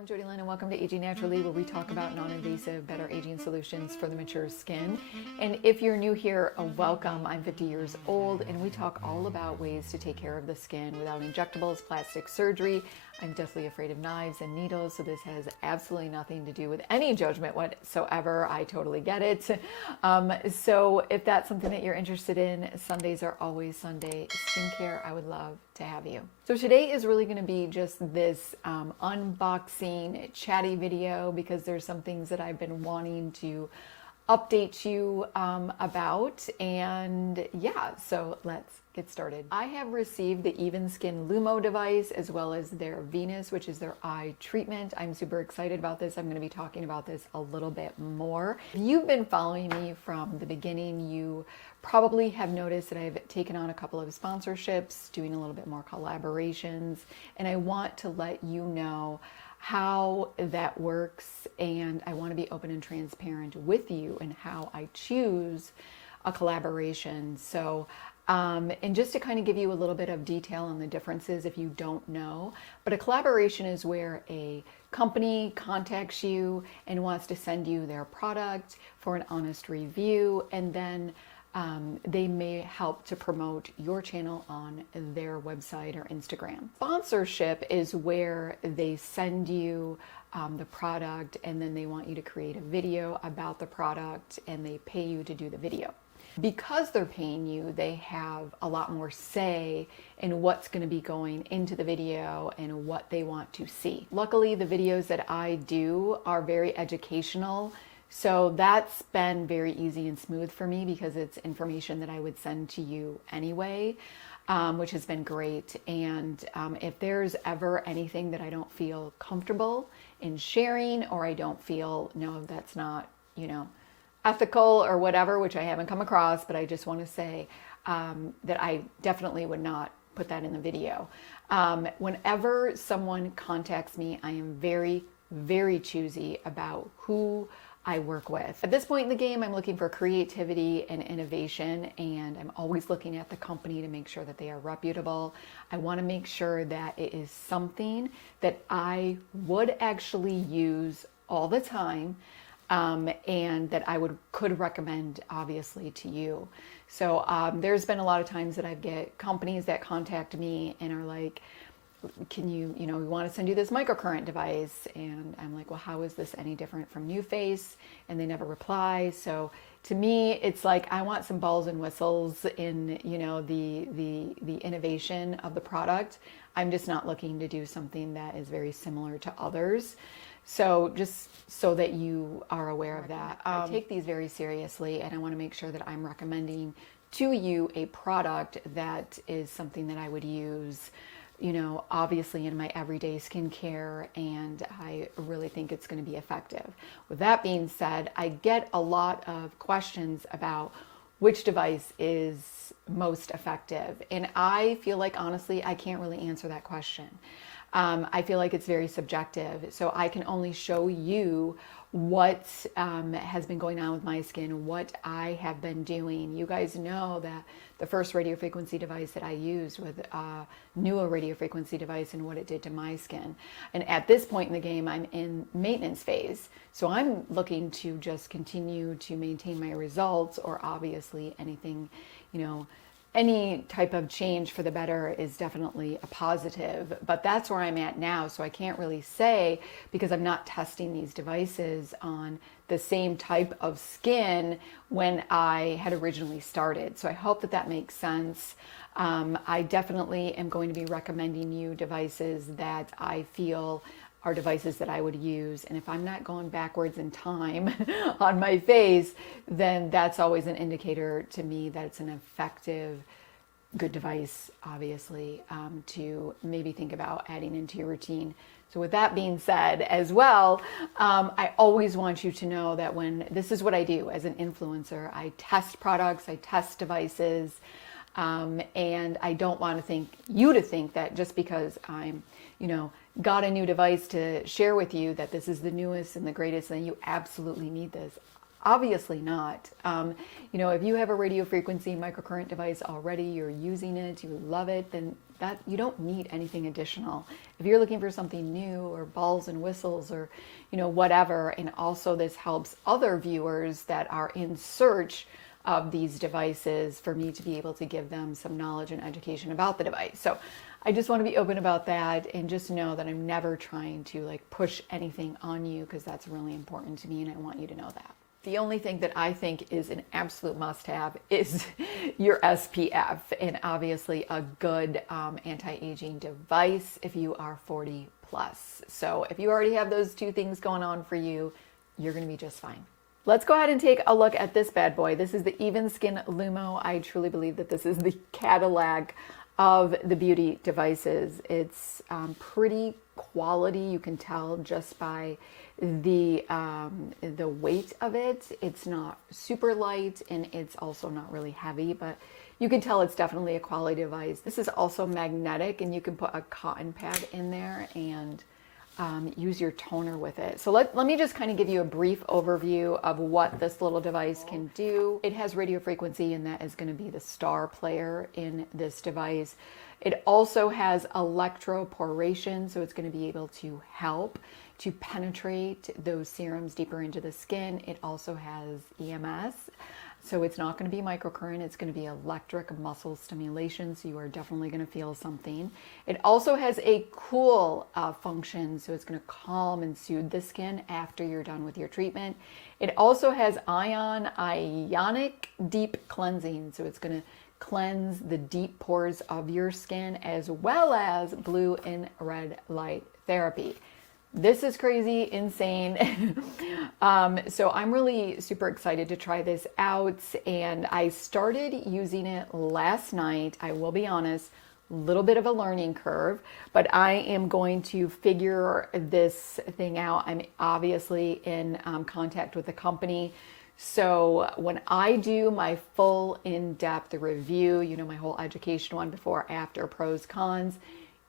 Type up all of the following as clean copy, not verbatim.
I'm Jodylynn and welcome to Aging Naturally, where we talk about non-invasive, better aging solutions for the mature skin. And if you're new here, welcome. I'm 50 years old and we talk all about ways to take care of the skin without injectables, plastic surgery. I'm deathly afraid of knives and needles, so this has absolutely nothing to do with any judgment whatsoever. I totally get it. So if that's something that you're interested in, Sundays are always Sunday skincare. I would love to have you. So today is really going to be just this unboxing chatty video because there's some things that I've been wanting to update you about, and yeah, so let's get started. I have received the Evenskyn Lumo device as well as their Venus, which is their eye treatment. I'm super excited about this. I'm going to be talking about this a little bit more. If you've been following me from the beginning, you probably have noticed that I've taken on a couple of sponsorships, doing a little bit more collaborations, and I want to let you know how that works, and I want to be open and transparent with you and how I choose a collaboration. So and just to kind of give you a little bit of detail on the differences if you don't know, but a collaboration is where a company contacts you and wants to send you their product for an honest review, and then they may help to promote your channel on their website or Instagram. Sponsorship is where they send you the product and then they want you to create a video about the product and they pay you to do the video. Because they're paying you, they have a lot more say in what's going to be going into the video and what they want to see. Luckily, the videos that I do are very educational, so that's been very easy and smooth for me because it's information that I would send to you anyway, which has been great. And if there's ever anything that I don't feel comfortable in sharing, or I don't feel, no, that's not, ethical or whatever, which I haven't come across, but I just want to say that I definitely would not put that in the video. Whenever someone contacts me, I am very, very choosy about who I work with. At this point in the game, I'm looking for creativity and innovation, and I'm always looking at the company to make sure that they are reputable. I want to make sure that it is something that I would actually use all the time, and that I could recommend obviously to you. So there's been a lot of times that I get companies that contact me and are like, can you, we want to send you this microcurrent device. And I'm like, well, how is this any different from Nuface? And they never reply. So to me, it's like, I want some balls and whistles in, the innovation of the product. I'm just not looking to do something that is very similar to others. So just so that you are aware of that. I take these very seriously, and I want to make sure that I'm recommending to you a product that is something that I would use, obviously in my everyday skincare, and I really think it's going to be effective. With that being said, I get a lot of questions about which device is most effective, and I feel like, honestly, I can't really answer that question. I feel like it's very subjective, so I can only show you what has been going on with my skin, what I have been doing. You guys know that the first radiofrequency device that I used was a NEWA radiofrequency device and what it did to my skin. And at this point in the game, I'm in maintenance phase. So I'm looking to just continue to maintain my results, or obviously anything, any type of change for the better is definitely a positive, but that's where I'm at now. So I can't really say, because I'm not testing these devices on the same type of skin when I had originally started. So I hope that makes sense. I definitely am going to be recommending you devices that I feel are devices that I would use. And if I'm not going backwards in time on my face, then that's always an indicator to me that it's an effective, good device, obviously, to maybe think about adding into your routine. So with that being said as well, I always want you to know that this is what I do as an influencer. I test products, I test devices, and I don't want you to think that just because I'm, got a new device to share with you that this is the newest and the greatest and you absolutely need this. Obviously not. If you have a radiofrequency microcurrent device already, you're using it, you love it, then that you don't need anything additional. If you're looking for something new or balls and whistles or, you know, whatever, and also this helps other viewers that are in search of these devices for me to be able to give them some knowledge and education about the device. So I just want to be open about that and just know that I'm never trying to like push anything on you, because that's really important to me and I want you to know that. The only thing that I think is an absolute must-have is your SPF, and obviously a good anti-aging device if you are 40 plus. So if you already have those two things going on for you, you're going to be just fine. Let's go ahead and take a look at this bad boy. This is the Evenskyn Lumo. I truly believe that this is the Cadillac of the beauty devices. It's pretty quality. You can tell just by the weight of it. It's not super light and it's also not really heavy, but you can tell it's definitely a quality device. This is also magnetic, and you can put a cotton pad in there and use your toner with it. So let me just kind of give you a brief overview of what this little device can do. It has radio frequency, and that is going to be the star player in this device. It also has electroporation, so it's going to be able to help to penetrate those serums deeper into the skin. It also has EMS, so it's not going to be microcurrent, it's going to be electric muscle stimulation, so you are definitely going to feel something. It also has a cool function, so it's going to calm and soothe the skin after you're done with your treatment. It also has ionic deep cleansing, so it's going to cleanse the deep pores of your skin, as well as blue and red light therapy. This is crazy, insane. So I'm really super excited to try this out, and I started using it last night. I will be honest, a little bit of a learning curve, but I am going to figure this thing out. I'm obviously in contact with the company. So when I do my full in-depth review, you know, my whole education one, before, after, pros, cons,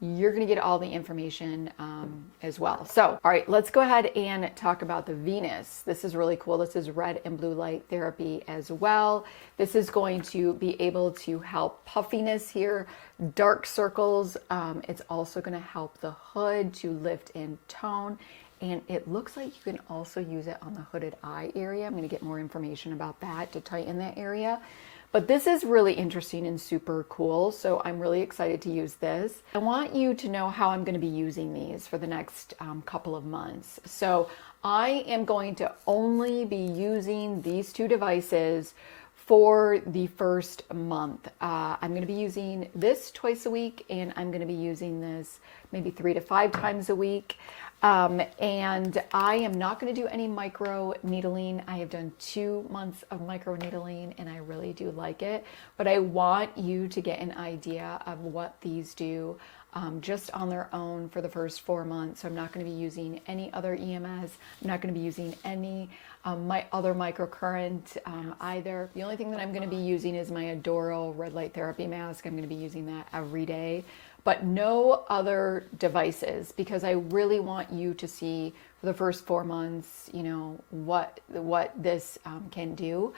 you're going to get all the information as well. So, all right, let's go ahead and talk about the Venus. This is really cool. This is red and blue light therapy as well. This is going to be able to help puffiness here, dark circles. It's also going to help the hood to lift and tone. And it looks like you can also use it on the hooded eye area. I'm going to get more information about that to tighten that area. But this is really interesting and super cool, so I'm really excited to use this. I want you to know how I'm going to be using these for the next couple of months. So I am going to only be using these two devices for the first month. I'm going to be using this twice a week, and I'm going to be using this maybe 3 to 5 times a week. And I am not going to do any micro needling. I have done 2 months of micro needling and I really do like it, but I want you to get an idea of what these do just on their own for the first 4 months. So I'm not going to be using any other EMS. I'm not going to be using any my other microcurrent either. The only thing that I'm going to be using is my Adoro red light therapy mask. I'm going to be using that every day, but no other devices, because I really want you to see for the first 4 months, you know, what this can do.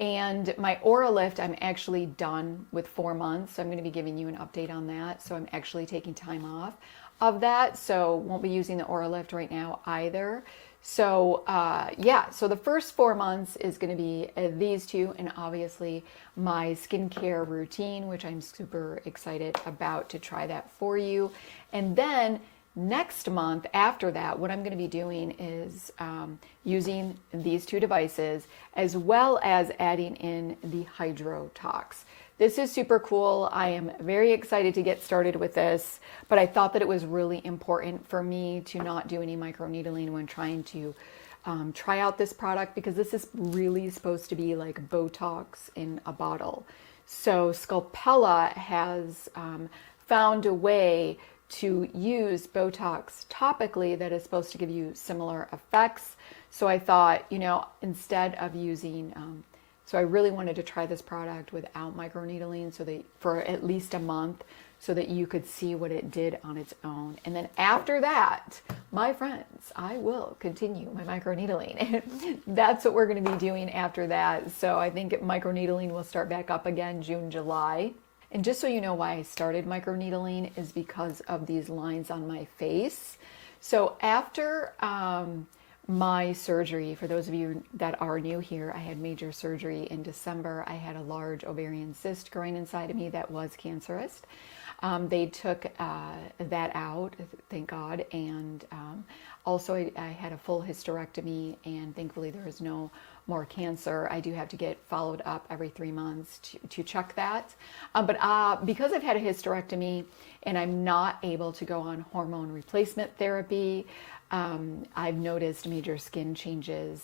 And my Oralift, I'm actually done with 4 months. So I'm going to be giving you an update on that. So I'm actually taking time off of that. So won't be using the Oralift right now either. So yeah, so the first 4 months is going to be these two, and obviously my skincare routine, which I'm super excited about to try that for you. And then next month after that, what I'm going to be doing is using these two devices, as well as adding in the Hydrotox. This is super cool. I am very excited to get started with this, but I thought that it was really important for me to not do any microneedling when trying to try out this product, because this is really supposed to be like Botox in a bottle. So Sculpella has found a way to use Botox topically that is supposed to give you similar effects. So I thought, you know, instead of using so I really wanted to try this product without microneedling, so that for at least a month, so that you could see what it did on its own. And then after that, my friends, I will continue my microneedling. That's what we're going to be doing after that. So I think microneedling will start back up again June, July. And just so you know why I started microneedling is because of these lines on my face. So after my surgery, for those of you that are new here, I had major surgery in December. I had a large ovarian cyst growing inside of me that was cancerous. They took that out, thank God, and also I had a full hysterectomy, and thankfully there is no more cancer. I do have to get followed up every 3 months to check that. But because I've had a hysterectomy and I'm not able to go on hormone replacement therapy, I've noticed major skin changes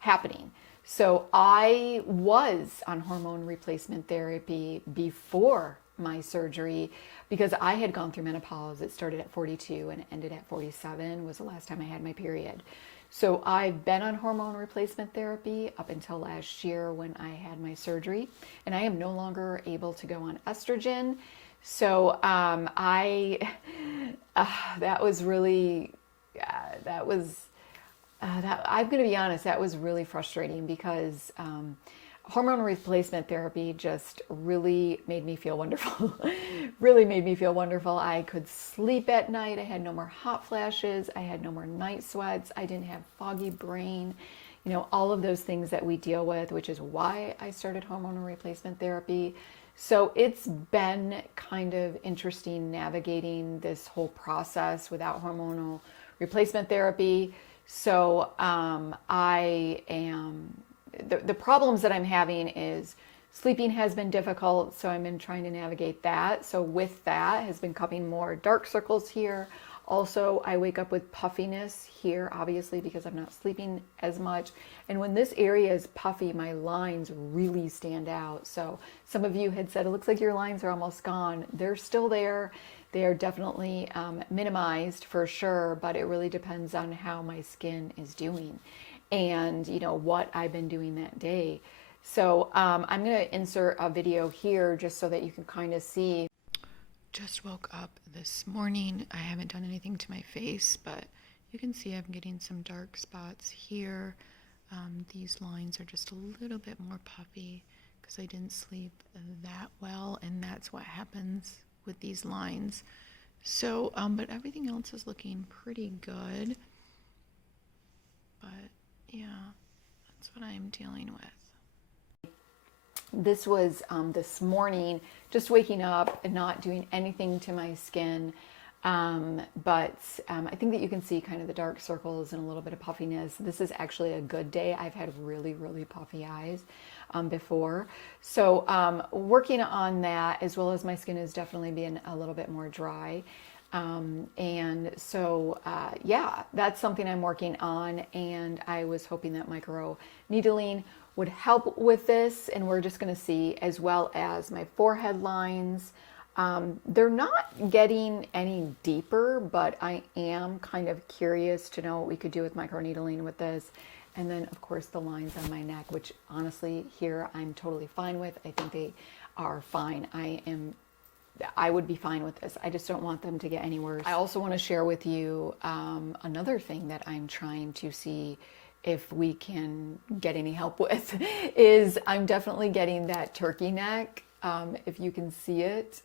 happening. So I was on hormone replacement therapy before my surgery because I had gone through menopause. It started at 42 and ended at 47 was the last time I had my period. So I've been on hormone replacement therapy up until last year when I had my surgery, and I am no longer able to go on estrogen. So that was really, I'm going to be honest, that was really frustrating because hormone replacement therapy just really made me feel wonderful. Really made me feel wonderful. I could sleep at night. I had no more hot flashes. I had no more night sweats. I didn't have foggy brain. You know, all of those things that we deal with, which is why I started hormone replacement therapy. So it's been kind of interesting navigating this whole process without hormonal replacement therapy. So the problems that I'm having is sleeping has been difficult, so I've been trying to navigate that. So with that has been coming more dark circles here. Also, I wake up with puffiness here, obviously, because I'm not sleeping as much. And when this area is puffy, my lines really stand out. So some of you had said, it looks like your lines are almost gone. They're still there. They are definitely minimized for sure, but it really depends on how my skin is doing and, you know, what I've been doing that day. So I'm going to insert a video here just so that you can kind of see. Just woke up this morning. I haven't done anything to my face, but you can see I'm getting some dark spots here. These lines are just a little bit more puffy because I didn't sleep that well, and that's what happens with these lines. So, but everything else is looking pretty good. But yeah, that's what I'm dealing with. This was this morning, just waking up and not doing anything to my skin. But I think that you can see kind of the dark circles and a little bit of puffiness. This is actually a good day. I've had really, really puffy eyes before. So working on that, as well as my skin is definitely being a little bit more dry. And so, yeah, that's something I'm working on, and I was hoping that microneedling would help with this, and we're just going to see, as well as my forehead lines. They're not getting any deeper, but I am kind of curious to know what we could do with microneedling with this. And then, of course, the lines on my neck, which honestly here I'm totally fine with. I think they are fine. I would be fine with this. I just don't want them to get any worse. I also want to share with you another thing that I'm trying to see if we can get any help with is I'm definitely getting that turkey neck, if you can see it.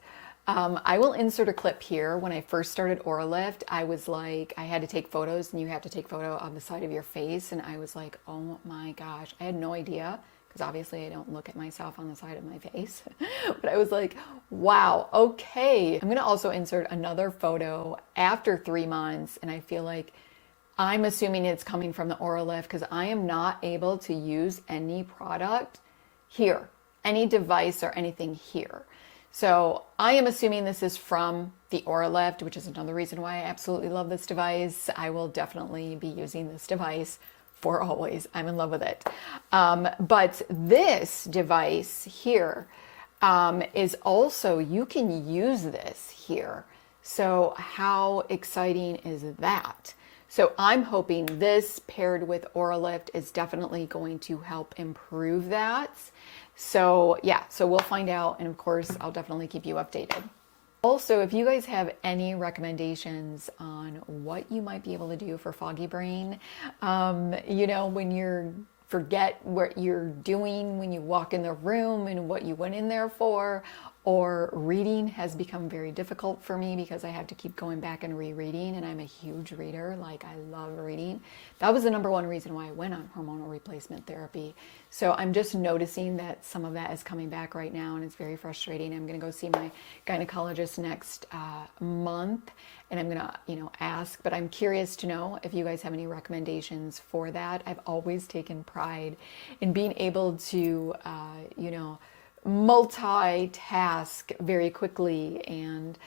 I will insert a clip here. When I first started Oralift, I was like, I had to take photos, and you have to take photo of the side of your face. And I was like, oh my gosh, I had no idea, because obviously I don't look at myself on the side of my face. But I was like, wow, okay. I'm going to also insert another photo after 3 months. And I feel like I'm assuming it's coming from the Oralift because I am not able to use any product here, any device or anything here. So I am assuming this is from the Oralift, which is another reason why I absolutely love this device. I will definitely be using this device for always. I'm in love with it. But this device here is also, you can use this here. So how exciting is that? So I'm hoping this paired with Oralift is definitely going to help improve that. So yeah, so we'll find out. And of course, I'll definitely keep you updated. Also, if you guys have any recommendations on what you might be able to do for foggy brain, you know, when you forget what you're doing when you walk in the room and what you went in there for, or reading has become very difficult for me because I have to keep going back and rereading, and I'm a huge reader. Like, I love reading. That was the number one reason why I went on hormonal replacement therapy. So I'm just noticing that some of that is coming back right now, and it's very frustrating. I'm going to go see my gynecologist next month, and I'm going to, ask, but I'm curious to know if you guys have any recommendations for that. I've always taken pride in being able to, multitask very quickly, and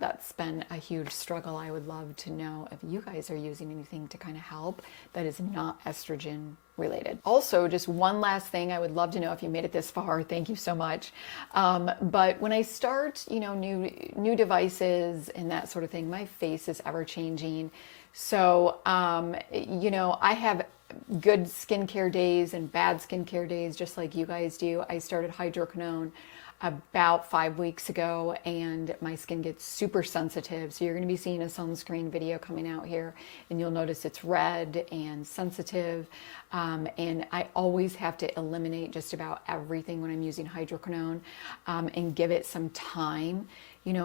that's been a huge struggle. I would love to know if you guys are using anything to kind of help that is not estrogen related. Also, just one last thing, I would love to know if you made it this far. Thank you so much. But when I start, new devices and that sort of thing, my face is ever changing. So, I have good skincare days and bad skincare days, just like you guys do. I started hydroquinone about 5 weeks ago, and my skin gets super sensitive. So you're going to be seeing a sunscreen video coming out here, and you'll notice it's red and sensitive. And I always have to eliminate just about everything when I'm using hydroquinone, and give it some time,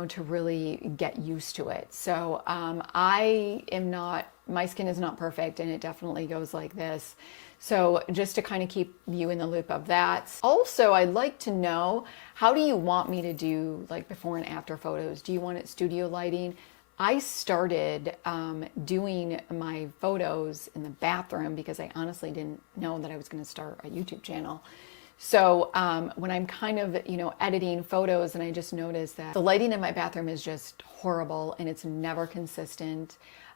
to really get used to it. So my skin is not perfect, and it definitely goes like this. So just to kind of keep you in the loop of that. Also, I'd like to know, how do you want me to do like before and after photos? Do you want it studio lighting? I started doing my photos in the bathroom because I honestly didn't know that I was going to start a YouTube channel. So when I'm kind of, editing photos, and I just noticed that the lighting in my bathroom is just horrible, and it's never consistent.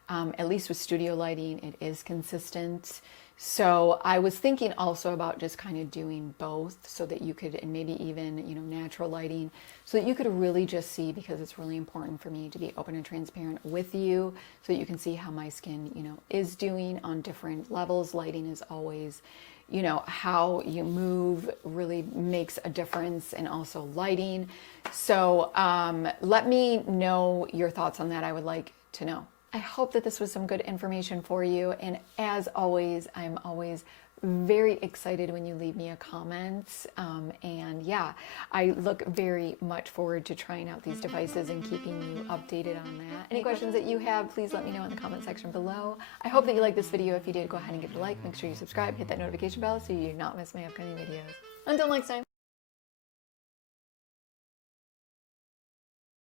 At least with studio lighting, it is consistent. So I was thinking also about just kind of doing both, so that you could, and maybe even, natural lighting, so that you could really just see, because it's really important for me to be open and transparent with you, so that you can see how my skin, is doing on different levels. Lighting is always, how you move really makes a difference, and also lighting. So let me know your thoughts on that. I would like to know. I hope that this was some good information for you. And as always, I'm always very excited when you leave me a comment. I look very much forward to trying out these devices and keeping you updated on that. Any questions that you have, please let me know in the comment section below. I hope that you liked this video. If you did, go ahead and give it a like. Make sure you subscribe, hit that notification bell so you do not miss my upcoming videos. Until next time.